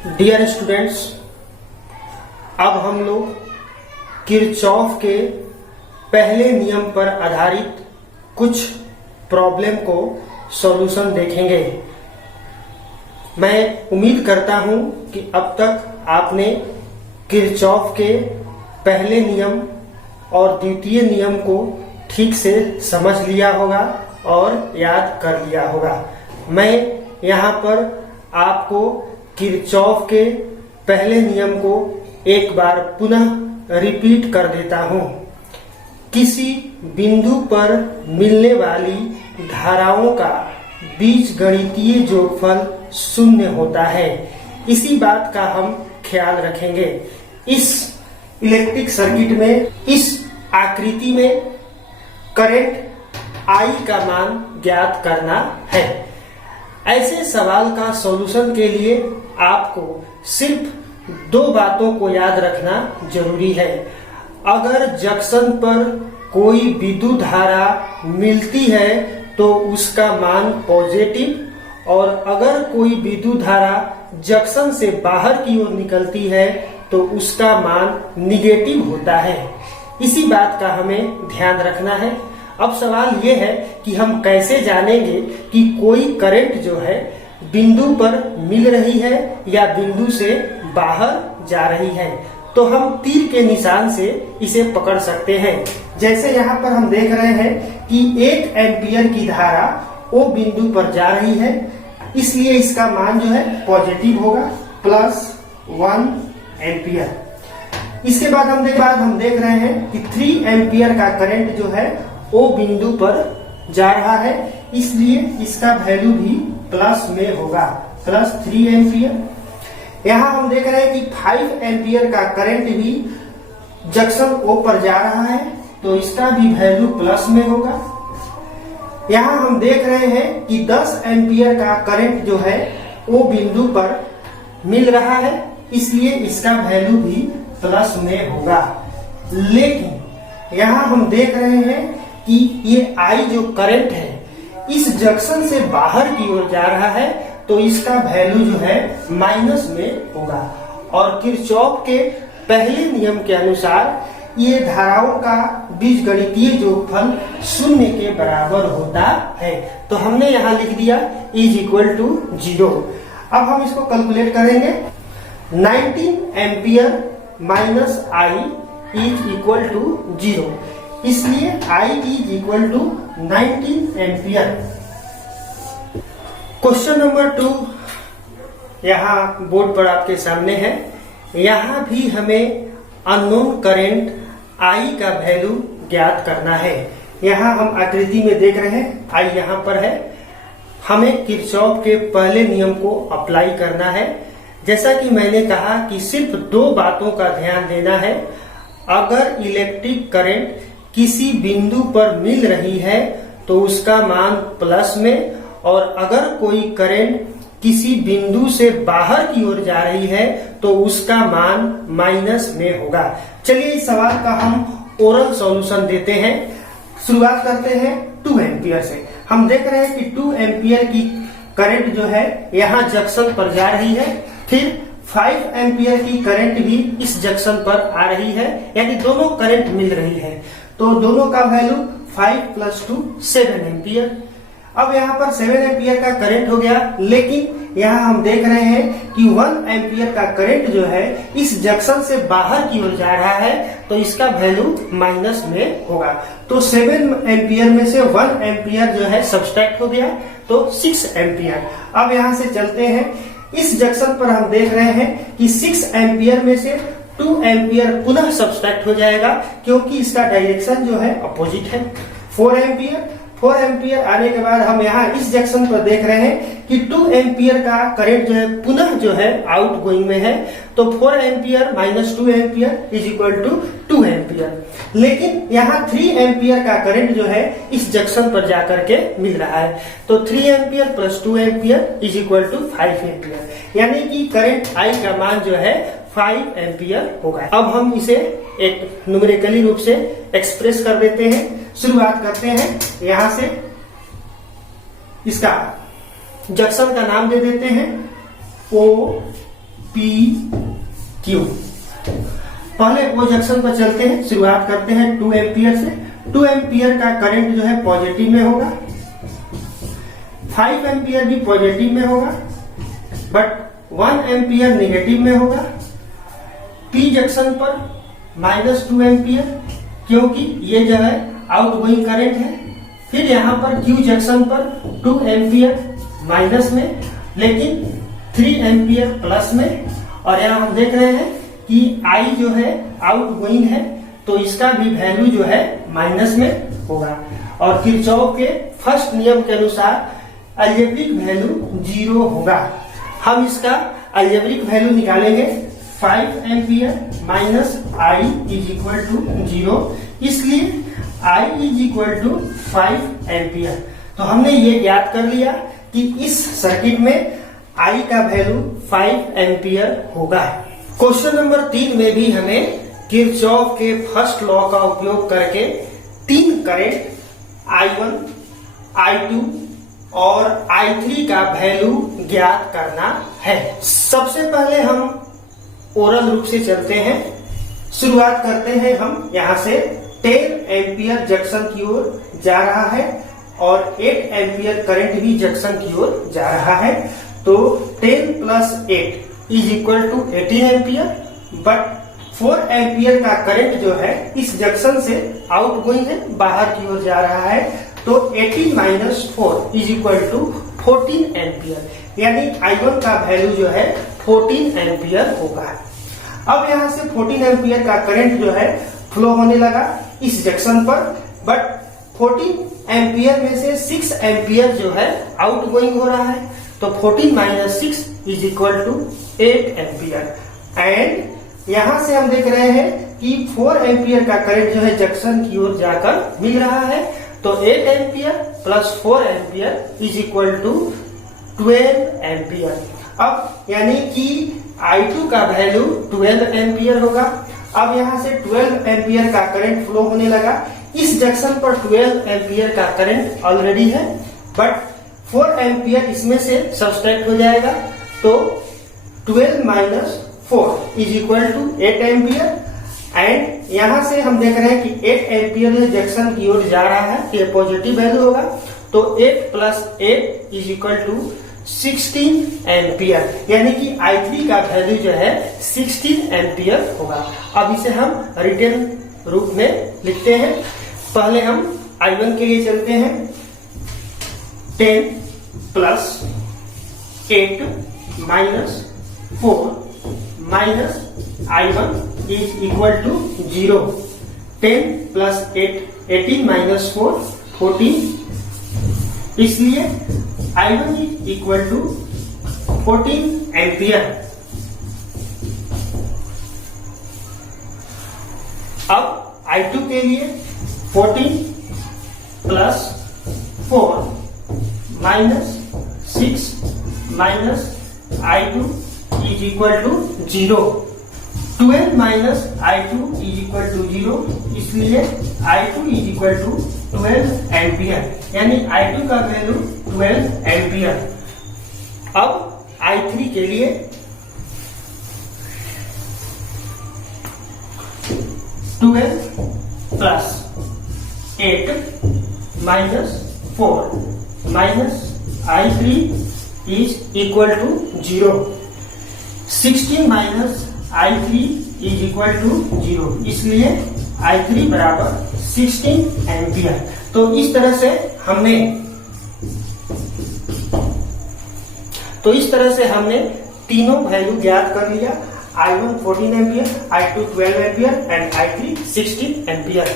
Dear students, अब हम लोग किरचॉफ के पहले नियम पर आधारित कुछ प्रॉब्लम को सॉल्यूशन देखेंगे। मैं उम्मीद करता हूं कि अब तक आपने किरचॉफ के पहले नियम और द्वितीय नियम को ठीक से समझ लिया होगा और याद कर लिया होगा। मैं यहाँ पर आपको किरचॉफ के पहले नियम को एक बार पुनः रिपीट कर देता हूँ। किसी बिंदु पर मिलने वाली धाराओं का बीजगणितीय जोगफल शून्य होता है। इसी बात का हम ख्याल रखेंगे। इस इलेक्ट्रिक सर्किट में, इस आकृति में करंट I का मान ज्ञात करना है। ऐसे सवाल का सॉल्यूशन के लिए आपको सिर्फ दो बातों को याद रखना जरूरी है। अगर जंक्शन पर कोई विद्युत धारा मिलती है तो उसका मान पॉजिटिव, और अगर कोई विद्युत धारा जंक्शन से बाहर की ओर निकलती है तो उसका मान निगेटिव होता है। इसी बात का हमें ध्यान रखना है। अब सवाल ये है कि हम कैसे जानेंगे कि कोई करंट जो है बिंदु पर मिल रही है या बिंदु से बाहर जा रही है। तो हम तीर के निशान से इसे पकड़ सकते हैं। जैसे यहाँ पर हम देख रहे हैं कि 1 एम्पियर की धारा O बिंदु पर जा रही है, इसलिए इसका मान जो है पॉजिटिव होगा, +1 एम्पियर। इसके बाद हम देख रहे हैं कि 3 एम्पियर का करंट जो है O बिंदु पर जा रहा है, इसलिए इसका वैल्यू भी प्लस में होगा, +3 एम्पियर। यहाँ हम देख रहे हैं कि 5 एम्पियर का करंट भी जंक्शन O पर जा रहा है, तो इसका भी वैल्यू प्लस में होगा। यहाँ हम देख रहे हैं कि 10 एम्पियर का करंट जो है O बिंदु पर मिल रहा है, इसलिए इसका वैल्यू भी प्लस में होगा। लेकिन यहाँ हम देख रहे हैं कि ये I जो करंट है इस जंक्शन से बाहर की ओर जा रहा है, तो इसका वैल्यू जो है माइनस में होगा। और किरचॉफ के पहले नियम के अनुसार ये धाराओं का बीजगणितीय जोगफल शून्य के बराबर होता है। तो हमने यहाँ लिख दिया = 0। अब हम इसको कैलकुलेट करेंगे। 19 एम्पियर माइनस I = 0, इसलिए I = 19 एम्पियर। क्वेश्चन नंबर 2 यहाँ बोर्ड पर आपके सामने है। यहाँ भी हमें अननोन करंट I का वैल्यू ज्ञात करना है। यहाँ हम आकृति में देख रहे हैं I यहाँ पर है। हमें किरचॉफ के पहले नियम को अप्लाई करना है। जैसा कि मैंने कहा कि सिर्फ दो बातों का ध्यान देना है। अगर इलेक्ट्रिक करंट किसी बिंदु पर मिल रही है तो उसका मान प्लस में, और अगर कोई करंट किसी बिंदु से बाहर की ओर जा रही है तो उसका मान माइनस में होगा। चलिए इस सवाल का हम ओरल सॉल्यूशन देते हैं। शुरुआत करते हैं 2 एम्पियर से। हम देख रहे हैं कि 2 एम्पियर की करंट जो है यहाँ जंक्शन पर जा रही है, फिर 5 एम्पियर की करंट भी इस जंक्शन पर आ रही है, यानी दोनों करंट मिल रही है। तो दोनों का वैल्यू 5 + 2 7 एम्पियर। अब यहाँ पर 7 एम्पियर का करंट हो गया, लेकिन यहाँ हम देख रहे हैं कि 1 एम्पियर का करंट जो है इस जंक्शन से बाहर की ओर जा रहा है, तो इसका वैल्यू माइनस में होगा। तो 7 एम्पियर में से 1 एम्पियर जो है सब्सट्रैक्ट हो गया, तो 6 एम्पियर। अब यहाँ से चलते हैं। इस जंक्शन पर हम देख रहे हैं कि 6 एम्पियर में से 2 एम्पियर पुनः सब्सट्रैक्ट हो जाएगा, क्योंकि इसका डायरेक्शन जो है अपोजिट है। 4 एम्पियर आने के बाद हम यहाँ इस जंक्शन पर देख रहे हैं कि 2 एम्पियर का करंट जो है पुनः जो है आउट गोइंग में है, तो 4 एम्पियर - 2 एम्पियर = 2 एम्पियर। लेकिन यहाँ 3 एम्पियर का करंट जो है इस जंक्शन पर जाकर के मिल रहा है, तो 3 एम्पियर + 2 एम्पियर = 5 एम्पियर, यानी कि करंट I का मान जो है 5 एम्पियर होगा। अब हम इसे एक न्यूमेरिकली रूप से एक्सप्रेस कर देते हैं। शुरुआत करते हैं यहाँ से। इसका जंक्शन का नाम दे देते हैं O पी क्यू। पहले वो जंक्शन पर चलते हैं, शुरुआत करते हैं 2 एम्पियर से। 2 एम्पियर का करंट जो है पॉजिटिव में होगा, 5 एम्पियर भी पॉजिटिव में होगा, बट 1 एम्पियर नेगेटिव में होगा। पी जंक्शन पर -2 एम्पियर, क्योंकि ये जो है आउटगोइंग करंट है। फिर यहाँ पर क्यू जंक्शन पर 2 एम्पियर माइनस में, लेकिन 3 एम्पियर प्लस में। और यहाँ हम देख रहे हैं कि आई जो है आउटगोइंग है, तो इसका भी वैल्यू जो है माइनस में होगा। और किरचॉफ के फर्स्ट नियम के अनुसार अलजेब्रिक वैल्यू 0 होगा। हम इसका अलजेब्रिक वैल्यू निकालेंगे। 5 ampere minus I is equal to 0, इसलिए I is equal to 5 ampere. तो हमने ये ज्ञात कर लिया कि इस सर्किट में आई का वैल्यू 5 एम्पियर होगा। क्वेश्चन नंबर 3 में भी हमें किरचॉफ के फर्स्ट लॉ का उपयोग करके 3 करंट I1, I2 और I3 का वैल्यू ज्ञात करना है। सबसे पहले हम ओरल रूप से चलते हैं। शुरुआत करते हैं हम यहाँ से। 10 एम्पियर जंक्शन की ओर जा रहा है और 8 एम्पियर करंट भी जंक्शन की ओर जा रहा है। तो 10 plus 8 is equal to 18 ampere, but 4 ampere का करंट जो है इस जंक्शन से आउटगोइंग है, बाहर की ओर जा रहा है। तो 18 minus 4 is equal to 14 ampere, यानी I1 का वैल्यू जो है 14 एम्पियर होगा। अब यहाँ से 14 एम्पियर का करंट जो है फ्लो होने लगा इस जंक्शन पर, बट 14 एम्पियर में से 6 एम्पियर जो है आउटगोइंग हो रहा है। तो 14 minus 6 is equal to 8 ampere. And यहाँ से हम देख रहे हैं कि 4 एम्पियर का करंट जो है जंक्शन की ओर जाकर मिल रहा है। तो 8 ampere plus 4 ampere is equal to 12 ampere. अब यानी कि I2 का वैल्यू 12 एम्पियर होगा। अब यहाँ से 12 एम्पियर का करंट फ्लो होने लगा। इस जंक्शन पर 12 एम्पियर का करंट ऑलरेडी है, बट 4 एम्पियर इसमें से सब्सट्रैक्ट हो जाएगा। तो 12 minus 4 is equal to 8 ampere. And यहाँ से हम देख रहे हैं कि 8 एम्पियर जंक्शन की ओर जा रहा है, ये पॉजिटिव वैल्यू होगा। तो 8 plus 8 is equal to 16 ampere, यानी कि I3 का वैल्यू जो है 16 एम्पियर होगा। अब इसे हम रिटर्न रूप में लिखते हैं। पहले हम I1 के लिए चलते हैं। 10 plus 8 minus 4 minus I1 is equal to 0। 10 plus 8 18 minus 4 14, इसलिए I1 is equal to 14 ampere. अब I2 के लिए 14 plus 4 minus 6 minus I2 is equal to 0। 12 minus I2 is equal to 0, इसलिए I2 is equal to 12 ampere, यानी I2 का value 12 ampere. अब I3 के लिए 12 plus 8 minus 4 minus I3 is equal to 0। 16 minus I3 is equal to 0, इसलिए I3 बराबर 16 ampere. तो इस तरह से हमने तीनों वैल्यू ज्ञात कर लिया। I1 14 ampere, I2 12 ampere and I3 16 ampere.